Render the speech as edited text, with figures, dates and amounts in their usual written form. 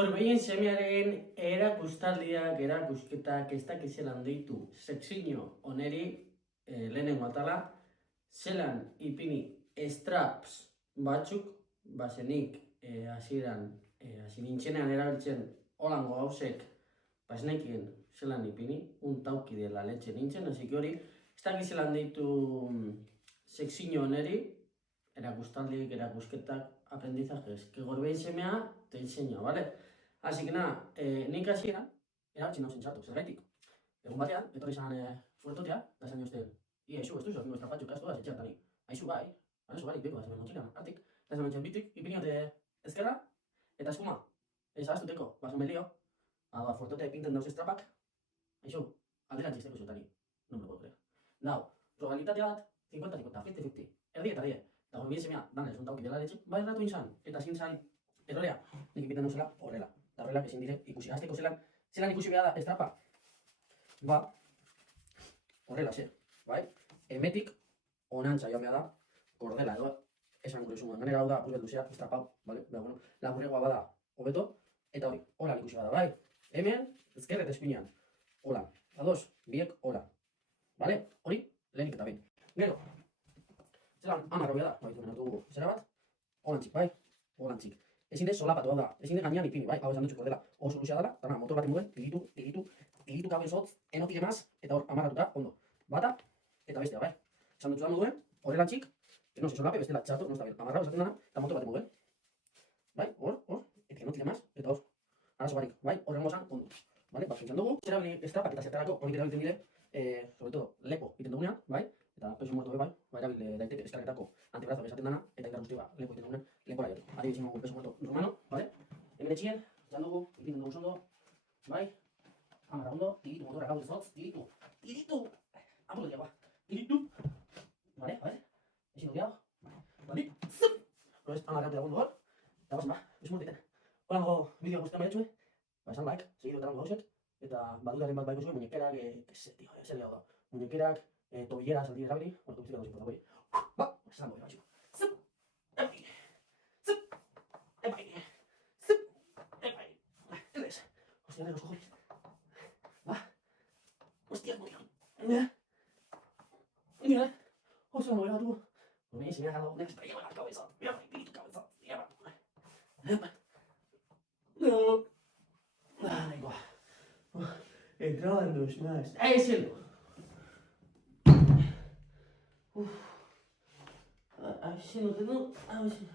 Gorbeien semearen erakusketak ez dakiz zelan deitu sekzio oneri lehenengo atala, zelan ipini straps batzuk, bazenik hasieran hasi nintzenean erabiltzen holango gauzek, bazenekien zelan ipini, tauki dela letxe nintzen, hasik hori, ez dakiz zelan deitu sekzio oneri, erakusketak, aprendizajes, que Gorbeien semea te enseña, ¿vale? Así que nada, nik hasieran erabiltzen hau zentzatu, zergaitik. Egun batean, etorri zan fuertotea, da zan jozten, aizu, ez duzu, nuestra patxo, kasko da, zetxean aizu bai, arazo barik, beko, da zan motxilean, artik, da zan mentzen bitik, ipiniote ezkerra, eta eskuma, ez ahaztuteko, baso melio, adoa, fuertotea ipinten dauz estrapak, aizu, alderantziz teko zutani, no me lo puedo creer. Dau, probabilitatea bat, 50-50, 50-50, erdi eta die, eta Gorbeien semea, danez, tauki dela letxe, bai erratu inzan, eta zin zan, errorea, nik ipinten dauzela horrela. Eta horrela, ezin dire ikusi. Azteko zelan ikusi behar da estrapa? Ba, horrela ze, bai? Emetik onantza joan behar da, kordela edo, esan gure zuen. Ganera hau da, apuz belduzea, estrapau, bale? Baina, bueno, laburregoa bada hobeto, eta hori, hola ikusi behar da, bai? Hemen, ezkerret eskuinean, hola. Ados, biek hola. Bale? Hori, lehenik eta behin. Gero, zelan amarra behar da, bai, dugu zera bat, holantzik, bai? Holantzik. Ezin dez solapatu hau da, ezin dez gainean ipini, bai? Hau esan dutxuk kordela oso luzea dela, eta motor baten mugen, tigitu kaben zotz, enotik emaz, eta hor amarratuta, ondo. Bata, eta bestea, bai? Esan dutxuk da moduen, horrelantzik, que no se solape, bestela txatu, no está bien, amarrau esaten dana, eta motor baten mugen. Bai? Hor, eta enotik emaz, eta hor, arazo barik, bai? Horrengo zan, ondo. Bale? Bat pentsatu dugu, zerabili estrapak eta zertarako horik erabiltzen dire, sobre todo, lepo iten dugunean, bai? Eta peso muerto bai, erabil daiteke eskarretako antebrazo besaten dana, eta indar guzti lepo iten dugunean, lepora jotu. Ari izin dugu peso muerto romano, bale? Hemen etxien, zan dugu, ipinten dugu zondo, bai? Amarra ondo, tigitu motorra gauz ezotz, tigitu! Ampolo diagoa, tigitu! Bale, ezin dut diago, bale, zup! Pues, amarra ondo dagoen hor, eta bazen ba, peso muerto iten. Horango bideo guztetan maiatxue, ba, esan like, segidu eta rango gauzek, eta badudaren bat baiko zuen, muñekerak, zer diago da, muñekerak, tobilleras al erabili, bueno, guztika dozik porta, bai. Ba, esan dugu, bai, zup! Epai! Zup! Epai! Zup! Epai! Eles! Hostia, de los cojones. Va. Hostia, morir. Mira. Hostia, no voy a tú. No me enseñas a la next, lleva la cabeza. Lleva tu cabeza. Lleva. No. Ay, guau. Entrando más. ¡Échelo! Ay, sí, no te no. Ay, sí.